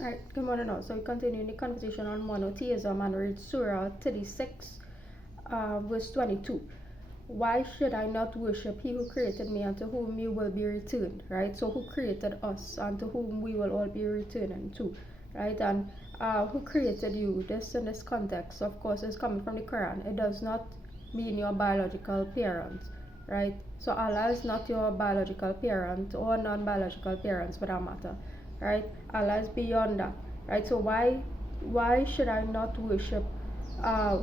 Right, good morning all. So we continue the conversation on monotheism and read Surah 36, verse 22. Why should I not worship he who created me and to whom you will be returned? Right? So who created us and to whom we will all be returning to? Right? And who created you? This in this context, of course, is coming from the Quran. It does not mean your biological parents. Right? So Allah is not your biological parent or non-biological parents for that matter. Right? Allah is beyond that. Right? So why should I not worship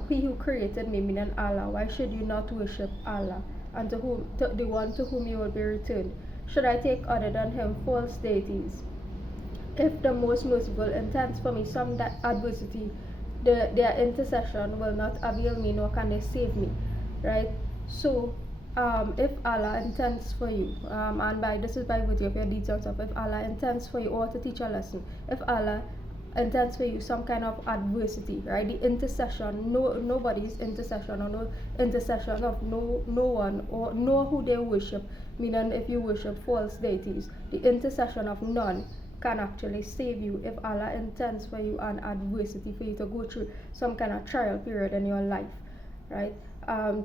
he who created me, meaning Allah? Why should you not worship Allah and the one to whom you will be returned? Should I take other than him false deities? If the most merciful intends for me some adversity, their intercession will not avail me, nor can they save me. Right? So, if Allah intends for you, and by this is by virtue of your deeds and stuff, if Allah intends for you, or to teach a lesson, if Allah intends for you some kind of adversity, right? The intercession, nobody's intercession or no intercession of no one or know who they worship, meaning if you worship false deities, the intercession of none can actually save you if Allah intends for you an adversity, for you to go through some kind of trial period in your life, right?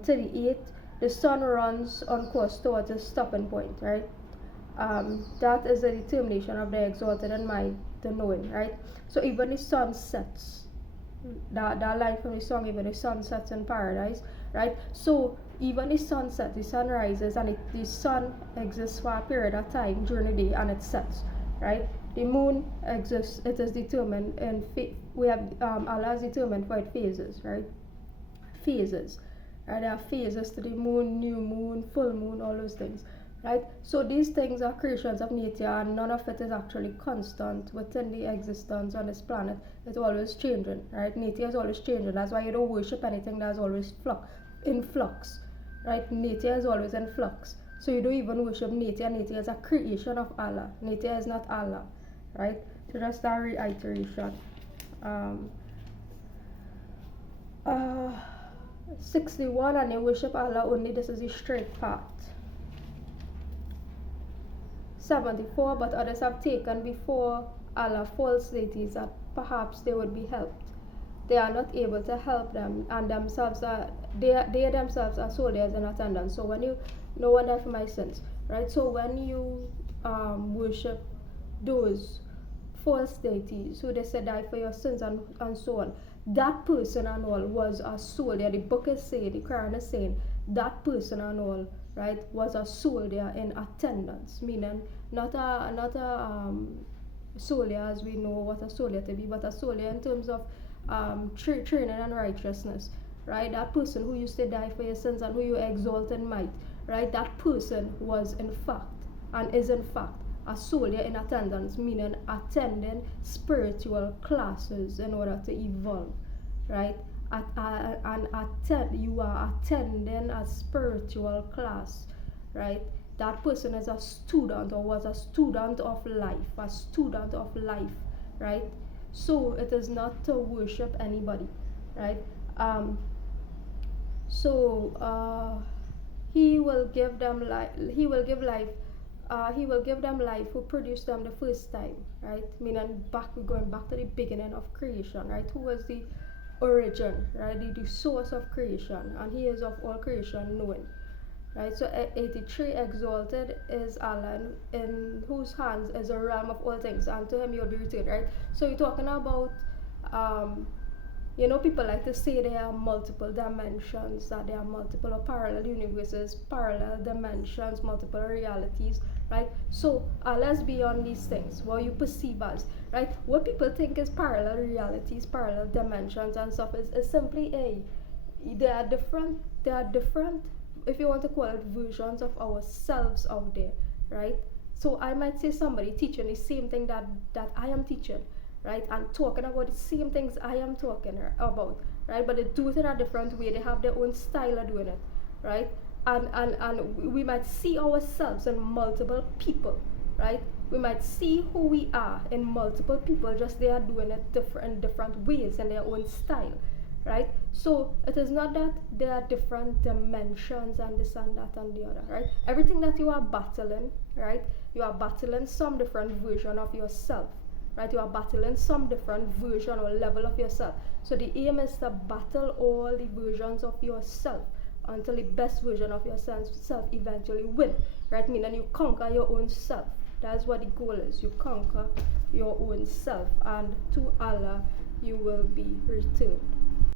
38, the sun runs on course towards a stopping point, right? That is the determination of the exalted and mind, the knowing, right? So even the sun sets, that line from the song, even the sun sets in paradise, right? So even the sunset, the sun rises, and the sun exists for a period of time during the day, and it sets, right? The moon exists; it is determined, and we have Allah is determined for its phases, right? Phases, right? There are phases to the moon, new moon, full moon, all those things, right? So these things are creations of nature, and none of it is actually constant within the existence on this planet. It's always changing, right? Nature is always changing. That's why you don't worship anything that's always in flux, right? Nature is always in flux. So you don't even worship nature. Nature is a creation of Allah. Nature is not Allah, right? So that's that reiteration. Um, uh, 61, and they worship Allah only. This is the straight path. 74, but others have taken before Allah false deities that perhaps they would be helped. They are not able to help them, and themselves are they themselves are soldiers in attendance. So when you no one die for my sins, right? So when you worship those false deities who they said die for your sins and so on, that person and all was a soldier. The book is saying, the Quran is saying, that person and all, right, was a soldier in attendance, meaning not a soldier as we know what a soldier to be, but a soldier in terms of training and righteousness, right? That person who used to die for your sins and who you exalt in might, right? That person was in fact and is in fact a soldier in attendance, meaning attending spiritual classes in order to evolve, right? You are attending a spiritual class, right? That person is a student or was a student of life, right? So it is not to worship anybody, right? Um, so he will give them life. He will give life. He will give them life who produced them the first time, right? Meaning we're going back to the beginning of creation, right? Who was the origin, right? The source of creation, and he is of all creation knowing, right? So 83, exalted is Allah, in whose hands is a realm of all things, and to him you'll be returned, right? So you're talking about um, people like to say there are multiple dimensions, that there are multiple or parallel universes, parallel dimensions, multiple realities, right? So let's beyond these things, what you perceive as, right? What people think is parallel realities, parallel dimensions and stuff is simply they are different, if you want to call it, versions of ourselves out there, right? So I might say somebody teaching the same thing that I am teaching, right, and talking about the same things I am talking about, right, but they do it in a different way. They have their own style of doing it, right? And we might see ourselves in multiple people, right? We might see who we are in multiple people, just they are doing it in different ways in their own style, right? So it is not that there are different dimensions and this and that and the other, right? Everything that you are battling, right, you are battling some different version of yourself, right? You are battling some different version or level of yourself. So the aim is to battle all the versions of yourself until the best version of yourself eventually win, right? Meaning you conquer your own self. That's what the goal is. You conquer your own self, and to Allah you will be returned.